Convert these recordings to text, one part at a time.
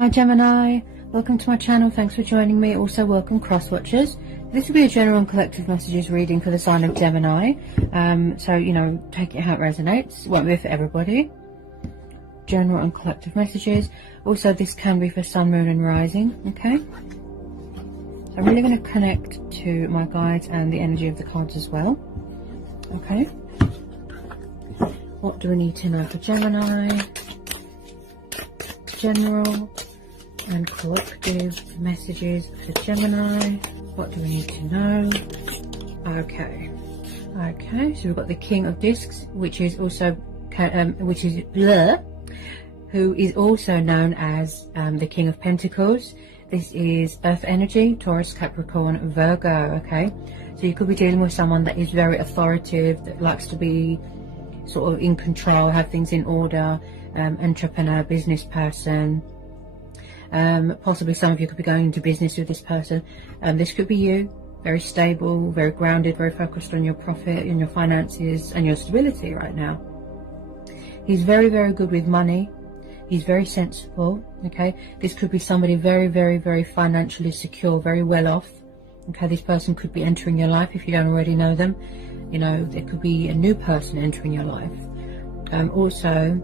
Hi Gemini, welcome to my channel. Thanks for joining me. Also welcome cross watchers. This will be a general and collective messages reading for the sign of Gemini. So you know, take it how it resonates. Won't be for everybody. General and collective messages. Also this can be for sun, moon and rising. Okay, so I'm really going to connect to my guides and the energy of the cards as well. Okay, what do we need to know for Gemini? General and collective messages for Gemini. What do we need to know? Okay, so we've got the King of Discs, which is also who is also known as the King of Pentacles. This is earth energy, Taurus, Capricorn, Virgo. Okay, so you could be dealing with someone that is very authoritative, that likes to be sort of in control, have things in order, entrepreneur, business person. Possibly some of you could be going into business with this person. This could be you, very stable, very grounded, very focused on your profit and your finances and your stability right now. He's very, very good with money. He's very sensible. Okay, this could be somebody very, very, very financially secure, very well off. Okay, this person could be entering your life if you don't already know them. You know, there could be a new person entering your life. Also,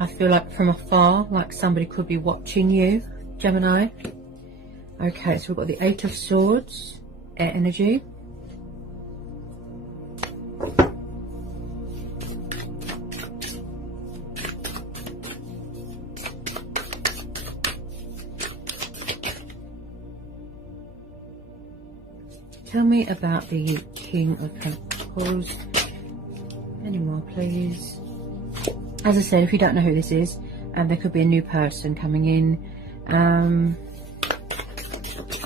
I feel like from afar, like somebody could be watching you, Gemini. Okay, so we've got the Eight of Swords, air energy. Tell me about the King of Pentacles. Any more, please? As I said, if you don't know who this is, there could be a new person coming in.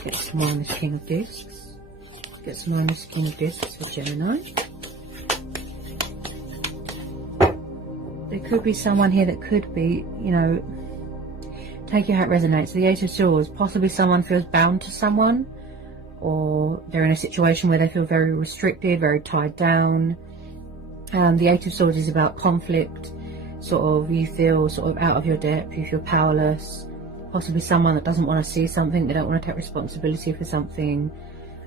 Get some more on this King of Discs. Get some more on this King of Discs for Gemini. There could be someone here that could be, you know, take it how it resonates. The Eight of Swords, possibly someone feels bound to someone, or they're in a situation where they feel very restricted, very tied down. The Eight of Swords is about conflict. Sort of, you feel sort of out of your depth, you feel powerless. Possibly someone that doesn't want to see something, they don't want to take responsibility for something.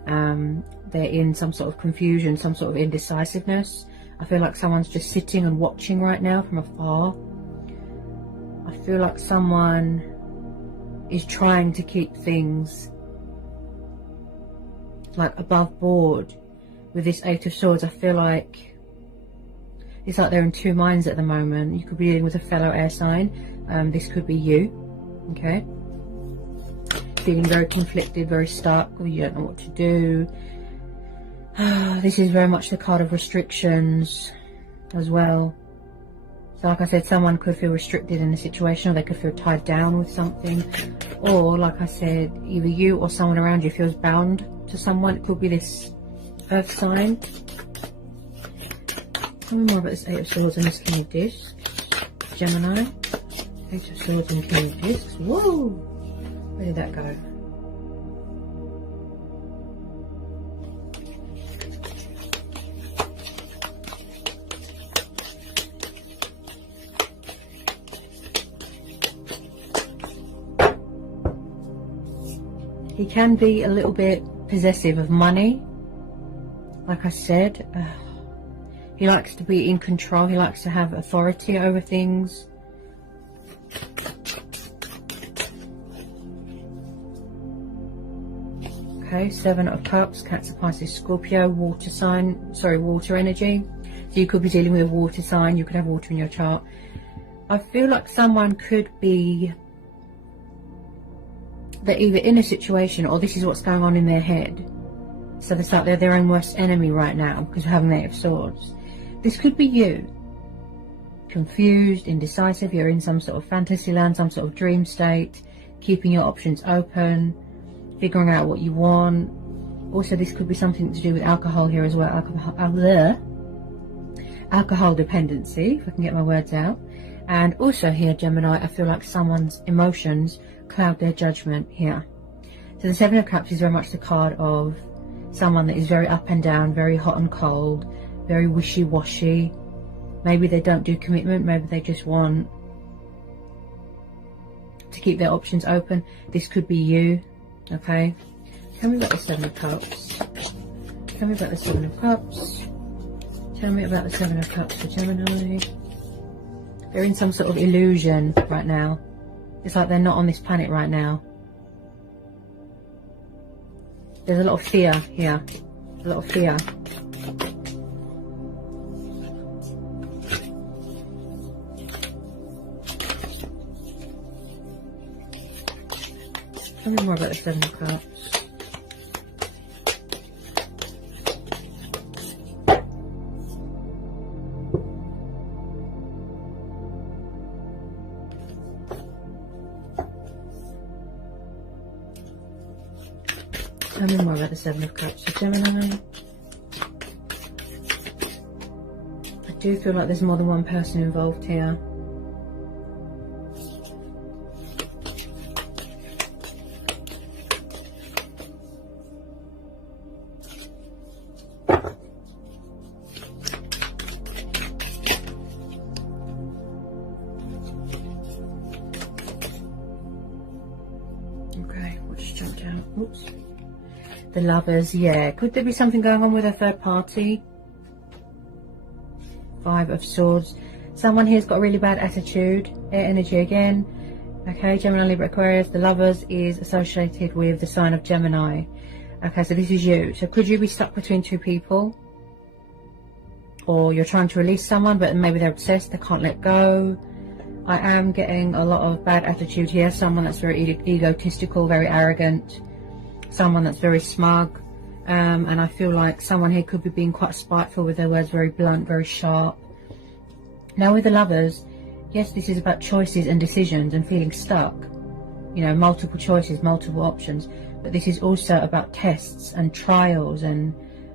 They're in some sort of confusion, some sort of indecisiveness. I feel like someone's just sitting and watching right now from afar. I feel like someone is trying to keep things like above board. With this Eight of Swords, I feel like it's like they're in two minds at the moment. You could be dealing with a fellow air sign. This could be you. Okay, feeling very conflicted, very stuck, or you don't know what to do. This is very much the card of restrictions as well. So like I said, someone could feel restricted in a situation, or they could feel tied down with something, or like I said, either you or someone around you feels bound to someone. It could be this earth sign. Tell me more about this Eight of Swords and this King of Discs. Gemini. Eight of Swords and King of Discs. Whoa! Where did that go? He can be a little bit possessive of money. Like I said, he likes to be in control. He likes to have authority over things. Okay, Seven of Cups, Cancer, Pisces, Scorpio, water sign, sorry, water energy. So you could be dealing with a water sign. You could have water in your chart. I feel like someone could be, they're either in a situation, or this is what's going on in their head. So it's like they're their own worst enemy right now because we're having the Eight of Swords. This could be you, confused, indecisive. You're in some sort of fantasy land, some sort of dream state, keeping your options open, figuring out what you want. Also, this could be something to do with alcohol here as well. Alcohol dependency, if I can get my words out. And also here, Gemini, I feel like someone's emotions cloud their judgment here. So the Seven of Cups is very much the card of someone that is very up and down, very hot and cold, very wishy-washy. Maybe they don't do commitment, maybe they just want to keep their options open. This could be you, okay? Tell me about the Seven of Cups. Tell me about the Seven of Cups. Tell me about the Seven of Cups for Gemini. They're in some sort of illusion right now. It's like they're not on this planet right now. There's a lot of fear here. A lot of fear. Tell me more about the Seven of Cups. Tell me more about the Seven of Cups for Gemini. I do feel like there's more than one person involved here. Okay, what just jumped out? Oops. The Lovers, yeah. Could there be something going on with a third party? Five of Swords. Someone here's got a really bad attitude. Air energy again. Okay, Gemini, Libra, Aquarius. The Lovers is associated with the sign of Gemini. Okay, so this is you. So could you be stuck between two people? Or you're trying to release someone, but maybe they're obsessed, they can't let go. I am getting a lot of bad attitude here. Someone that's very egotistical, very arrogant. Someone that's very smug, and I feel like someone here could be being quite spiteful with their words, very blunt, very sharp. Now with the Lovers, yes, this is about choices and decisions and feeling stuck, you know, multiple choices, multiple options, but this is also about tests and trials, and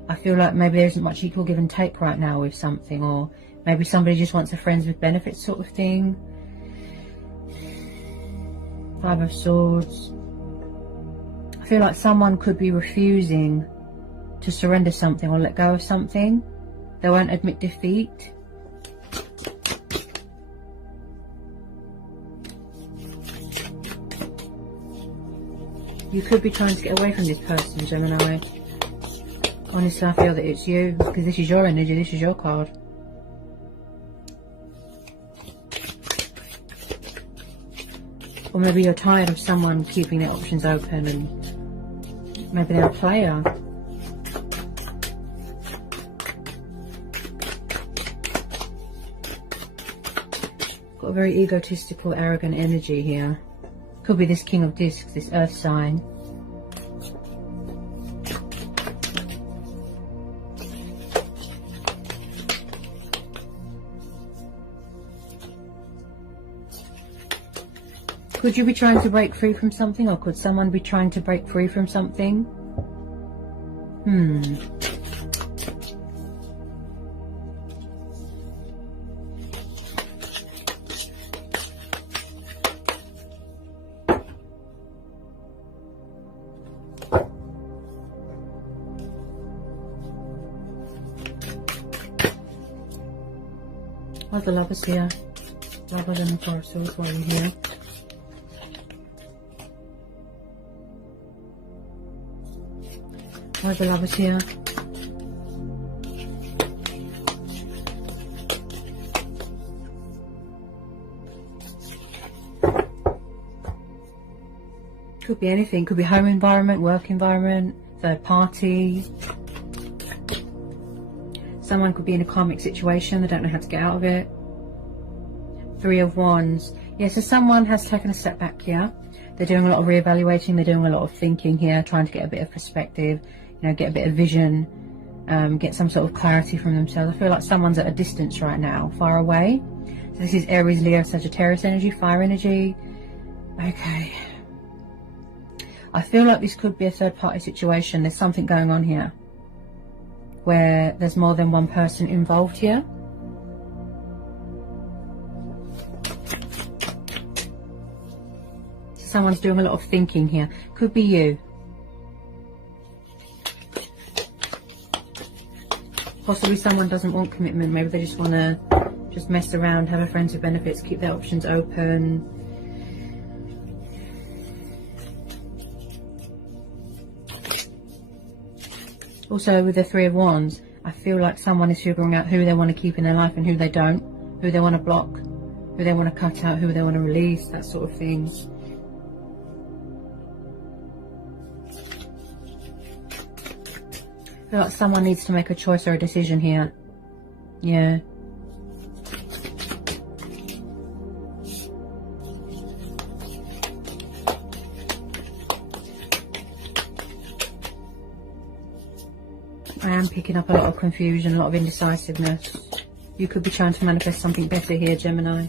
I feel like maybe there isn't much equal give and take right now with something, or maybe somebody just wants a friends with benefits sort of thing. Five of Swords. I feel like someone could be refusing to surrender something or let go of something. They won't admit defeat. You could be trying to get away from this person, Gemini. Honestly, I feel that it's you, because this is your energy, this is your card. Or maybe you're tired of someone keeping their options open, and maybe they're a player. Got a very egotistical, arrogant energy here. Could be this King of Discs, this Earth sign. Could you be trying to break free from something, or could someone be trying to break free from something? Why's the Lovers here? Lovers and the Taurus, why are you here? Why are the Lovers here? Could be anything. Could be home environment, work environment, third party. Someone could be in a karmic situation. They don't know how to get out of it. Three of Wands. Yeah, so someone has taken a step back here. They're doing a lot of reevaluating. They're doing a lot of thinking here, trying to get a bit of perspective. You know, get a bit of vision, get some sort of clarity from themselves. I feel like someone's at a distance right now, far away. So this is Aries, Leo, Sagittarius energy, fire energy. Okay. I feel like this could be a third party situation. There's something going on here where there's more than one person involved here. Someone's doing a lot of thinking here. Could be you. Possibly someone doesn't want commitment. Maybe they just want to just mess around, have a friends with benefits, keep their options open. Also with the Three of Wands, I feel like someone is figuring out who they want to keep in their life and who they don't, who they want to block, who they want to cut out, who they want to release, that sort of thing. I feel like someone needs to make a choice or a decision here. Yeah. I am picking up a lot of confusion, a lot of indecisiveness. You could be trying to manifest something better here, Gemini.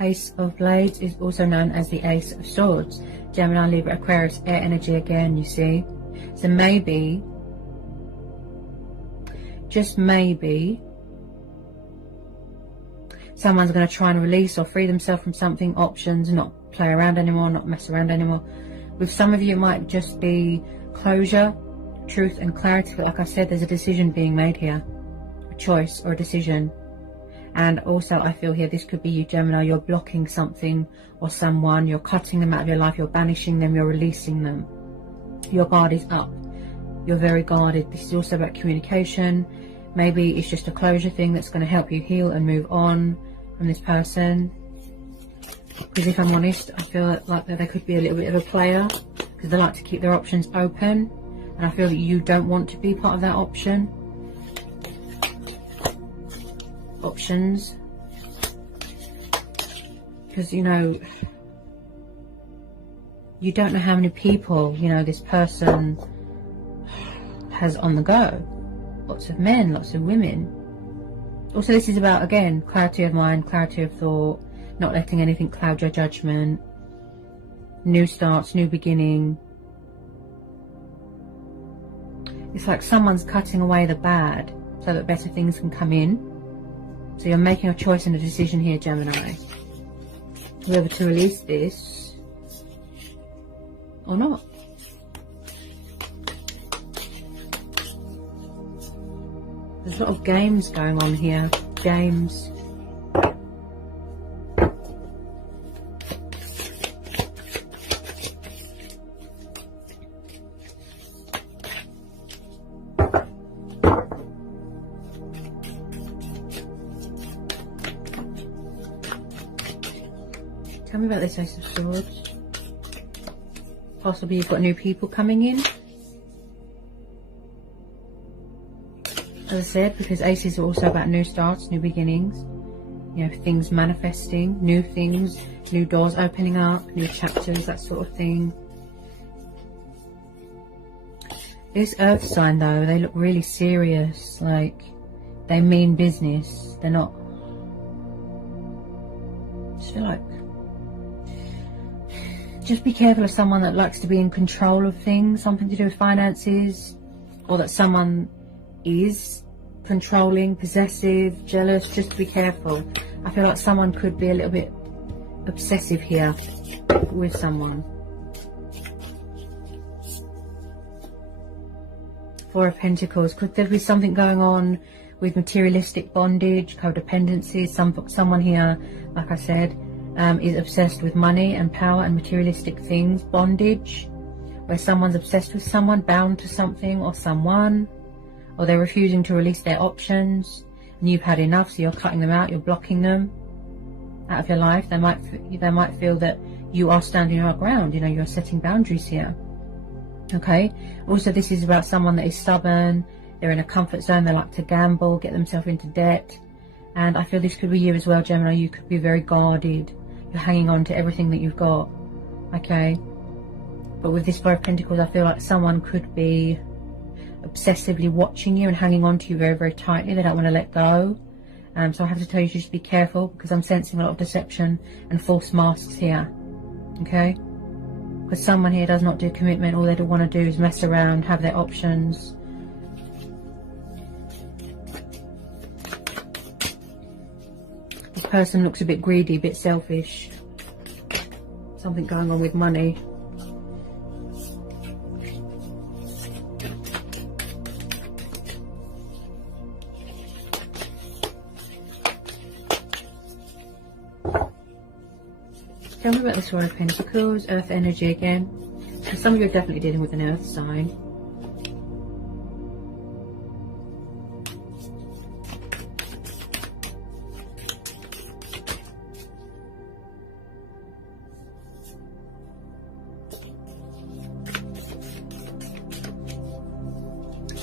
Ace of Blades is also known as the Ace of Swords. Gemini, Libra, Aquarius, air energy again, you see. So maybe, just maybe, someone's going to try and release or free themselves from something, options, not play around anymore, not mess around anymore. With some of you, it might just be closure, truth and clarity. But like I said, there's a decision being made here, a choice or a decision. And also I feel here, this could be you, Gemini, you're blocking something or someone, you're cutting them out of your life, you're banishing them, you're releasing them. Your guard is up. You're very guarded. This is also about communication. Maybe it's just a closure thing that's going to help you heal and move on from this person. Because if I'm honest, I feel like they could be a little bit of a player, because they like to keep their options open. And I feel that you don't want to be part of that options. Because, you know, you don't know how many people, you know, this person has on the go. Lots of men, lots of women. Also, this is about, again, clarity of mind, clarity of thought, not letting anything cloud your judgment, new starts, new beginning. It's like someone's cutting away the bad so that better things can come in. So you're making a choice and a decision here, Gemini, whether to release this or not. There's a lot of games going on here. Games. Tell me about this Ace of Swords. Possibly you've got new people coming in. As I said, because aces are also about new starts, new beginnings. You know, things manifesting, new things, new doors opening up, new chapters, that sort of thing. This earth sign though, they look really serious, like they mean business. They're not, I just feel like, just be careful of someone that likes to be in control of things, something to do with finances, or that someone is controlling, possessive, jealous. Just be careful. I feel like someone could be a little bit obsessive here with someone. Four of Pentacles. Could there be something going on with materialistic bondage, codependency? Someone here, like I said, is obsessed with money and power and materialistic things. Bondage, where someone's obsessed with someone, bound to something or someone, or they're refusing to release their options, and you've had enough, so you're cutting them out, you're blocking them out of your life. They might feel that you are standing your ground, you know, you're setting boundaries here. Okay. Also, this is about someone that is stubborn, they're in a comfort zone, they like to gamble, get themselves into debt. And I feel this could be you as well, Gemini. You could be very guarded, you're hanging on to everything that you've got. Okay. But with this Four of Pentacles, I feel like someone could be obsessively watching you and hanging on to you very, very tightly. They don't want to let go. So I have to tell you to just be careful, because I'm sensing a lot of deception and false masks here. Okay? Because someone here does not do commitment. All they do want to do is mess around, have their options. This person looks a bit greedy, a bit selfish. Something going on with money. Tell me about the Sword of Pentacles, Earth energy again. So some of you are definitely dealing with an Earth sign.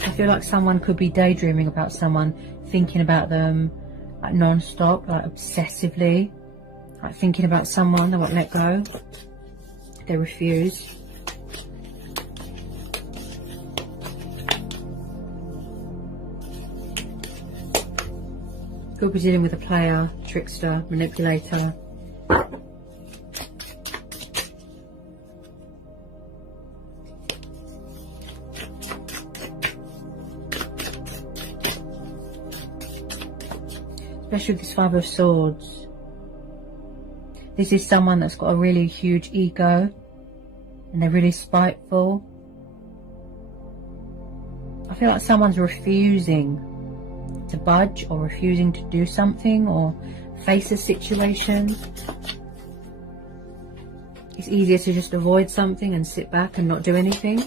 I feel like someone could be daydreaming about someone, thinking about them like non-stop, like obsessively, like thinking about someone. They won't let go, they refuse. Could be dealing with a player, trickster, manipulator. Especially with this Five of Swords. This is someone that's got a really huge ego and they're really spiteful. I feel like someone's refusing to budge or refusing to do something or face a situation. It's easier to just avoid something and sit back and not do anything.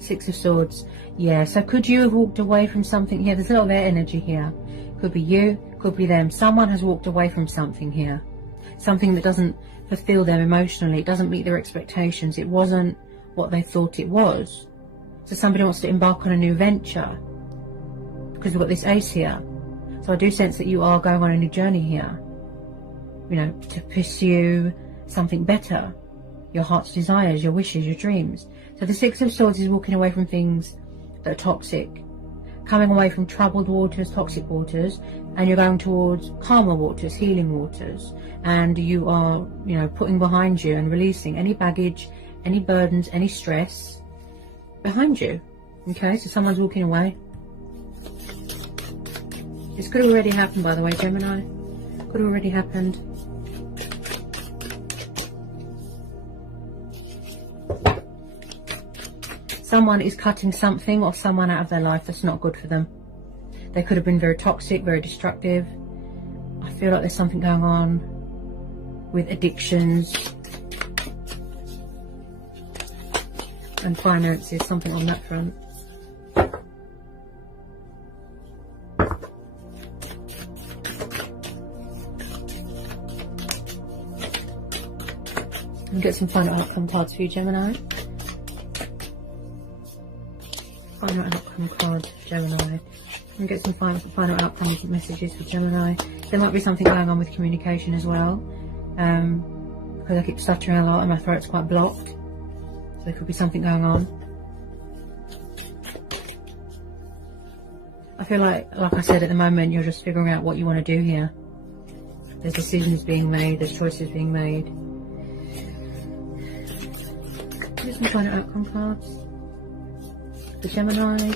Six of Swords. Yeah, so could you have walked away from something? Yeah, there's a lot of air energy here. Could be you, could be them. Someone has walked away from something here. Something that doesn't fulfill them emotionally. It doesn't meet their expectations. It wasn't what they thought it was. So somebody wants to embark on a new venture. Because we've got this Ace here. So I do sense that you are going on a new journey here. You know, to pursue something better. Your heart's desires, your wishes, your dreams. So the Six of Swords is walking away from things that are toxic, coming away from troubled waters, toxic waters, and you're going towards calmer waters, healing waters, and you are, you know, putting behind you and releasing any baggage, any burdens, any stress behind you. Okay, so someone's walking away. This could have already happened, by the way, Gemini. Could have already happened. Someone is cutting something or someone out of their life that's not good for them. They could have been very toxic, very destructive. I feel like there's something going on with addictions and finances, something on that front. And get some final outcome cards for you, Gemini. Final outcome cards for Gemini. And get some final outcome messages for Gemini. There might be something going on with communication as well. Because I keep stuttering a lot and my throat's quite blocked. So there could be something going on. I feel like I said, at the moment you're just figuring out what you want to do here. There's decisions being made, there's choices being made. Here's some final outcome cards for Gemini.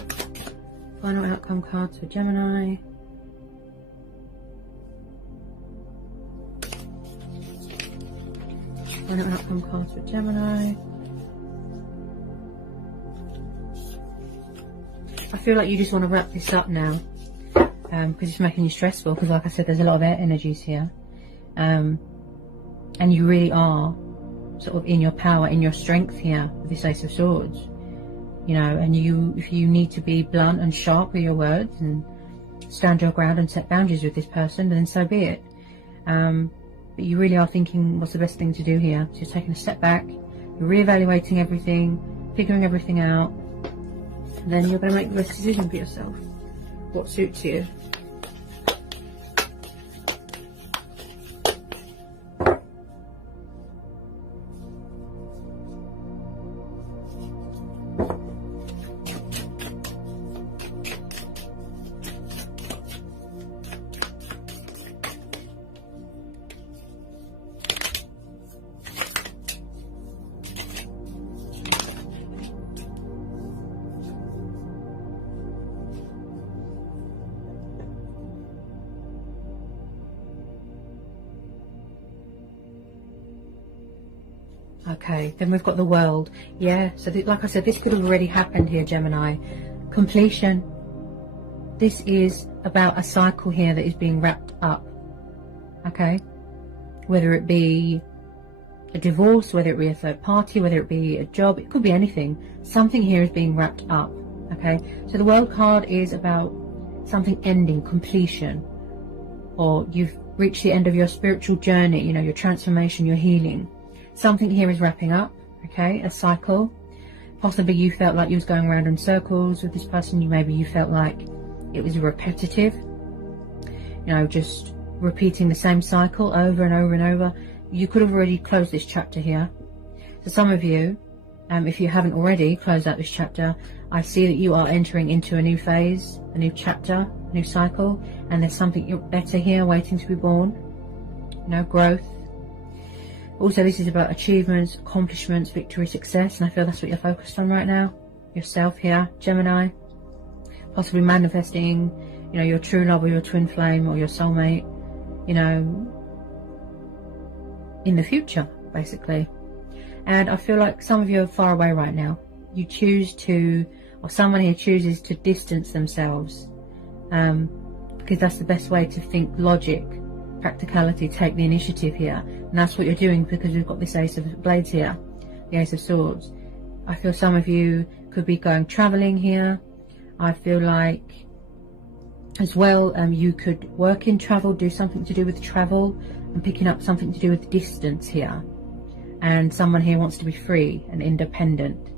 Final outcome cards for Gemini. Final outcome cards for Gemini. I feel like you just want to wrap this up now, because it's making you stressful, because like I said, there's a lot of air energies here, and you really are sort of in your power, in your strength here with this Ace of Swords. You know, and if you need to be blunt and sharp with your words and stand your ground and set boundaries with this person, then so be it. But you really are thinking, what's the best thing to do here? So you're taking a step back, you're reevaluating everything, figuring everything out, and then you're going to make the best decision for yourself. What suits you. Okay, then we've got the World. Yeah, so like I said, this could have already happened here, Gemini. Completion. This is about a cycle here that is being wrapped up. Okay, whether it be a divorce, whether it be a third party, whether it be a job, it could be anything. Something here is being wrapped up. Okay, so the World card is about something ending, completion, or you've reached the end of your spiritual journey, you know, your transformation, your healing. Something here is wrapping up. Okay, a cycle. Possibly you felt like you was going around in circles with this person. Maybe you felt like it was repetitive, you know, just repeating the same cycle over and over and over. You could have already closed this chapter here. So some of you, if you haven't already closed out this chapter, I see that you are entering into a new phase, a new chapter, a new cycle, and there's something better here waiting to be born. You know, growth. Also, this is about achievements, accomplishments, victory, success, and I feel that's what you're focused on right now. Yourself here, Gemini. Possibly manifesting, you know, your true love or your twin flame or your soulmate, you know, in the future, basically. And I feel like some of you are far away right now. You choose to, or someone here chooses to distance themselves, because that's the best way to think logic, practicality, take the initiative here. And that's what you're doing, because we've got this Ace of Blades here, the Ace of Swords. I feel some of you could be going traveling here. I feel like as well, you could work in travel, do something to do with travel, and picking up something to do with distance here. And someone here wants to be free and independent.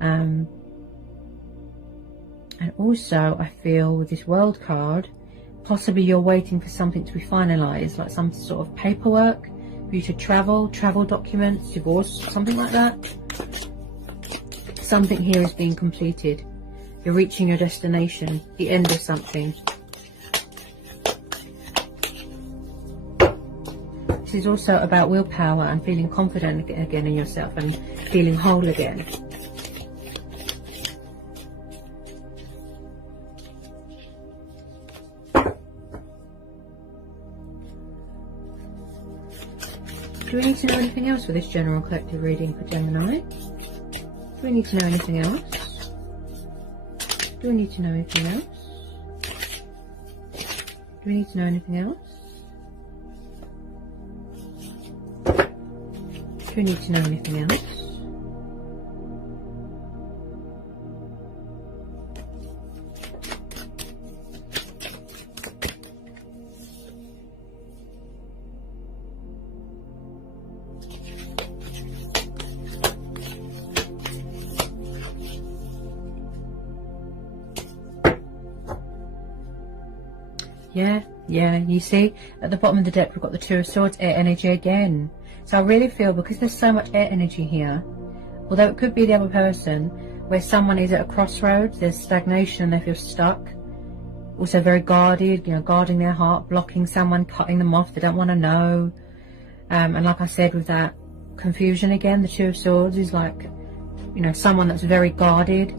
And also I feel with this World card, possibly you're waiting for something to be finalized, like some sort of paperwork for you to travel documents, divorce, something like that. Something here is being completed. You're reaching your destination, the end of something. This is also about willpower and feeling confident again in yourself and feeling whole again. Do we need to know anything else for this general collective reading for Gemini? Do we need to know anything else? Do we need to know anything else? Do we need to know anything else? Do we need to know anything else? Yeah, you see at the bottom of the deck we've got the Two of Swords, air energy again. So I really feel, because there's so much air energy here, although it could be the other person, where someone is at a crossroads, there's stagnation, they feel stuck, also very guarded, you know, guarding their heart, blocking someone, cutting them off, they don't want to know. And like I said, with that confusion again, the Two of Swords is like, you know, someone that's very guarded.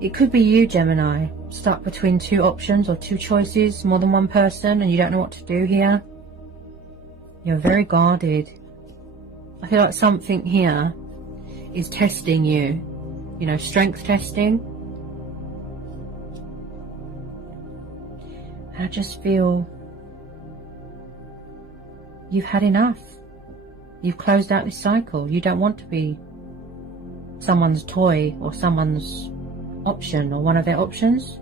It could be you, Gemini, stuck between two options or two choices, more than one person, and you don't know what to do here. You're very guarded. I feel like something here is testing you, you know, strength testing. And I just feel you've had enough. You've closed out this cycle. You don't want to be someone's toy or someone's option or one of their options.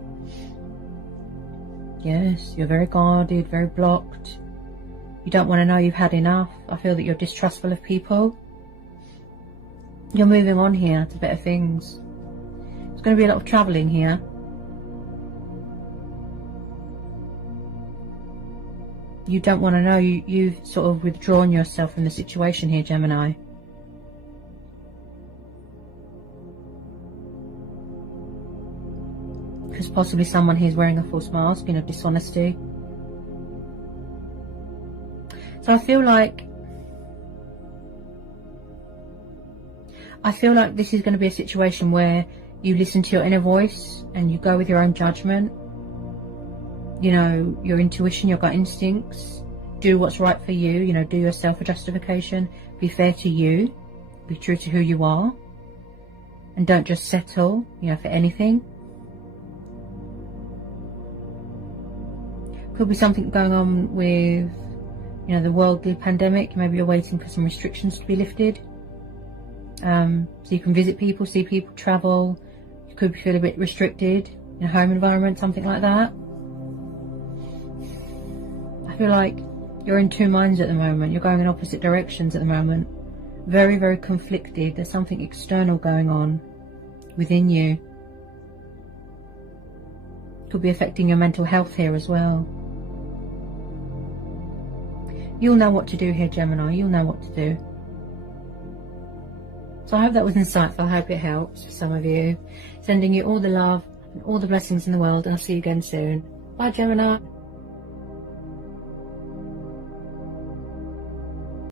Yes, you're very guarded, very blocked. You don't want to know you've had enough. I feel that you're distrustful of people. You're moving on here to better things. There's going to be a lot of travelling here. You don't want to know. You've sort of withdrawn yourself from the situation here, Gemini. Because possibly someone here is wearing a false mask, you know, dishonesty. So I feel like this is going to be a situation where you listen to your inner voice and you go with your own judgment, you know, your intuition, your gut instincts, do what's right for you, you know, do yourself a justification, be fair to you, be true to who you are, and don't just settle, you know, for anything. Could be something going on with, you know, the worldly pandemic. Maybe you're waiting for some restrictions to be lifted, so you can visit people, see people, travel. You could feel a bit restricted in a home environment, something like that. I feel like you're in two minds at the moment. You're going in opposite directions at the moment. Very, very conflicted. There's something external going on within you. Could be affecting your mental health here as well. You'll know what to do here, Gemini. You'll know what to do. So I hope that was insightful. I hope it helps for some of you. Sending you all the love and all the blessings in the world. And I'll see you again soon. Bye, Gemini.